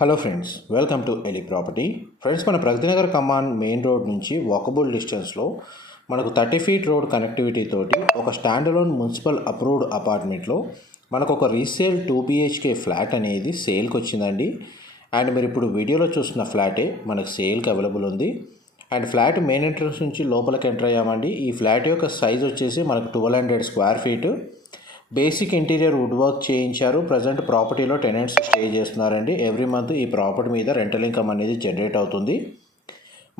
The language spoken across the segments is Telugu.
Hello friends welcome to Eli property friends మన ప్రగతినగర్ కమాండ్ మెయిన్ రోడ్ నుంచి వాకబుల్ డిస్టెన్స్లో మనకు థర్టీ ఫీట్ రోడ్ కనెక్టివిటీ తోటి ఒక స్టాండ్ అలోన్ మున్సిపల్ అప్రూవ్డ్ అపార్ట్మెంట్లో మనకు ఒక రీసేల్ టూ బిహెచ్కే ఫ్లాట్ అనేది సేల్కి వచ్చిందండి. అండ్ మీరు ఇప్పుడు వీడియోలో చూస్తున్న ఫ్లాటే మనకు సేల్కి అవైలబుల్ ఉంది. అండ్ ఫ్లాట్ మెయిన్ ఎంట్రన్స్ నుంచి లోపలికి ఎంటర్ అయ్యామండి. ఈ ఫ్లాట్ యొక్క సైజ్ వచ్చేసి మనకు twelve hundred square feet basic interior wood work చేయించారు. ప్రజెంట్ ప్రాపర్టీలో టెనెంట్స్ స్టే చేస్తున్నారండి. ఎవ్రీ మంత్ ఈ ప్రాపర్టీ మీద రెంటల్ ఇన్కమ్ అనేది జనరేట్ అవుతుంది.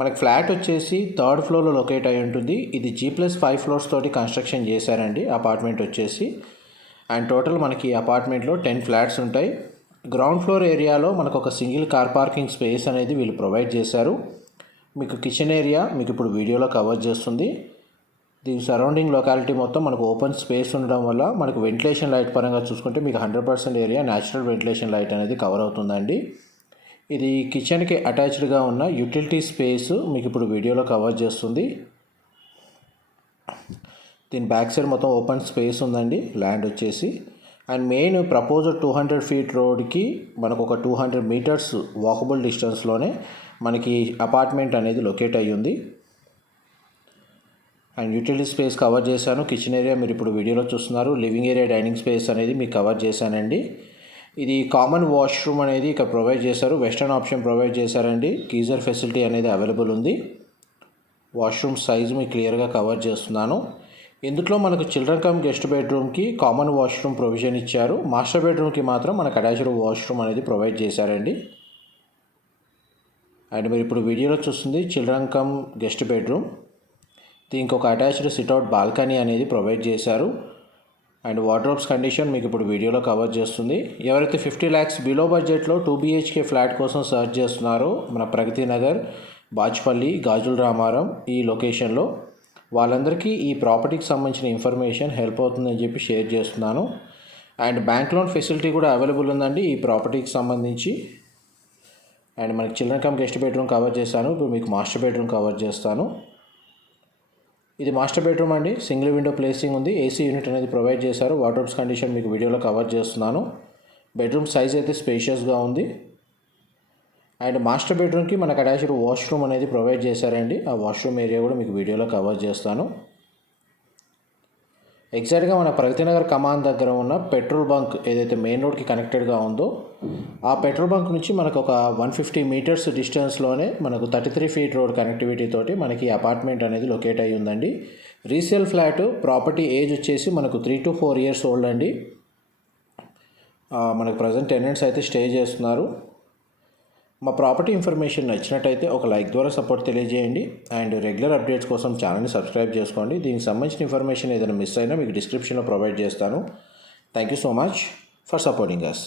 మనకి ఫ్లాట్ వచ్చేసి థర్డ్ ఫ్లోర్లో లొకేట్ అయి ఉంటుంది. ఇది జీ ప్లస్ ఫైవ్ ఫ్లోర్స్ తోటి కన్స్ట్రక్షన్ చేశారండి అపార్ట్మెంట్ వచ్చేసి. అండ్ టోటల్ మనకి అపార్ట్మెంట్లో టెన్ ఫ్లాట్స్ ఉంటాయి. గ్రౌండ్ ఫ్లోర్ ఏరియాలో మనకు ఒక సింగిల్ కార్ పార్కింగ్ స్పేస్ అనేది వీళ్ళు ప్రొవైడ్ చేశారు. మీకు కిచెన్ ఏరియా మీకు ఇప్పుడు వీడియోలో కవర్ చేస్తుంది. దీని సరౌండింగ్ లొకాలిటీ మొత్తం మనకు ఓపెన్ స్పేస్ ఉండడం వల్ల మనకు వెంటిలేషన్ లైట్ పరంగా చూసుకుంటే మీకు hundred percent area natural ventilation light అనేది కవర్ అవుతుందండి. ఇది కిచెన్కి అటాచ్డ్గా ఉన్న యూటిలిటీ స్పేస్ మీకు ఇప్పుడు వీడియోలో కవర్ చేస్తుంది. దీని బ్యాక్ సైడ్ మొత్తం ఓపెన్ స్పేస్ ఉందండి ల్యాండ్ వచ్చేసి. And main proposal two hundred feet రోడ్కి మనకు ఒక టూ హండ్రెడ్ మీటర్స్ వాకబుల్ డిస్టెన్స్లోనే మనకి అపార్ట్మెంట్ అనేది లొకేట్ అయ్యి ఉంది అండ్ యూటిలిటీ స్పేస్ కవర్ చేశాను. కిచెన్ ఏరియా మీరు ఇప్పుడు వీడియోలో చూస్తున్నారు. లివింగ్ ఏరియా డైనింగ్ స్పేస్ అనేది మీకు కవర్ చేశానండి. ఇది కామన్ వాష్రూమ్ అనేది ఇక్కడ ప్రొవైడ్ చేశారు. వెస్టర్న్ ఆప్షన్ ప్రొవైడ్ చేశారండి. గీజర్ ఫెసిలిటీ అనేది అవైలబుల్ ఉంది. వాష్రూమ్ సైజు మీకు క్లియర్గా కవర్ చేస్తున్నాను. ఇందులో మనకు చిల్డ్రన్ కమ్ గెస్ట్ బెడ్రూమ్కి కామన్ వాష్రూమ్ ప్రొవిజన్ ఇచ్చారు. మాస్టర్ బెడ్రూమ్కి మాత్రం మనకు అటాచ్డ్ వాష్రూమ్ అనేది ప్రొవైడ్ చేశారండి. అండ్ మీరు ఇప్పుడు వీడియోలో చూస్తుంది చిల్డ్రన్ కమ్ గెస్ట్ బెడ్రూమ్. దీనికి ఒక అటాచ్డ్ సిట్అవుట్ బాల్కనీ అనేది ప్రొవైడ్ చేశారు. అండ్ వార్డ్రోబ్స్ కండిషన్ మీకు ఇప్పుడు వీడియోలో కవర్ చేస్తుంది. ఎవరైతే ఫిఫ్టీ ల్యాక్స్ బిలో బడ్జెట్లో టూ బీహెచ్కే ఫ్లాట్ కోసం సర్చ్ చేస్తున్నారో మన ప్రగతి నగర్ బాజ్పల్లి గాజుల రామారం ఈ లొకేషన్లో వాళ్ళందరికీ ఈ ప్రాపర్టీకి సంబంధించిన ఇన్ఫర్మేషన్ హెల్ప్ అవుతుందని చెప్పి షేర్ చేస్తున్నాను. అండ్ బ్యాంక్ లోన్ ఫెసిలిటీ కూడా అవైలబుల్ ఉందండి ఈ ప్రాపర్టీకి సంబంధించి. అండ్ మనకి children come guest bedroom cover చేస్తాను ఇప్పుడు మీకు మాస్టర్ బెడ్రూమ్ కవర్ చేస్తాను. ఇది మాస్టర్ బెడ్రూమ్ అండి. సింగిల్ విండో ప్లేసింగ్ ఉంది. ఏసీ యూనిట్ అనేది ప్రొవైడ్ చేశారు. వాటర్స్ కండిషన్ మీకు వీడియోలో కవర్ చేస్తున్నాను. బెడ్రూమ్ సైజ్ అయితే స్పేషియస్గా ఉంది. అండ్ మాస్టర్ బెడ్రూమ్కి మనకు అటాచ్డ్ వాష్రూమ్ అనేది ప్రొవైడ్ చేశారండి. ఆ వాష్రూమ్ ఏరియా కూడా మీకు వీడియోలో కవర్ చేస్తాను. ఎగ్జాక్ట్గా మన ప్రగతినగర్ కమాన్ దగ్గర ఉన్న పెట్రోల్ బంక్ ఏదైతే మెయిన్ రోడ్కి కనెక్టెడ్గా ఉందో ఆ పెట్రోల్ బంక్ నుంచి మనకు ఒక వన్ ఫిఫ్టీ మీటర్స్ డిస్టెన్స్లోనే మనకు thirty three feet road connectivity తోటి మనకి అపార్ట్మెంట్ అనేది లొకేట్ అయ్యి ఉందండి. రీసేల్ ఫ్లాట్ ప్రాపర్టీ ఏజ్ వచ్చేసి మనకు three to four years old అండి. మనకు ప్రజెంట్ టెనెంట్స్ అయితే స్టే చేస్తున్నారు. మా ప్రాపర్టీ ఇన్ఫర్మేషన్ నచ్చినట్టయితే ఒక లైక్ ద్వారా సపోర్ట్ తెలియజేయండి. అండ్ రెగ్యులర్ అప్డేట్స్ కోసం ఛానల్ని సబ్స్క్రైబ్ చేసుకోండి. దీనికి సంబంధించిన ఇన్ఫర్మేషన్ ఏదైనా మిస్ అయినా మీకు డిస్క్రిప్షన్లో ప్రొవైడ్ చేస్తాను. Thank you so much for supporting us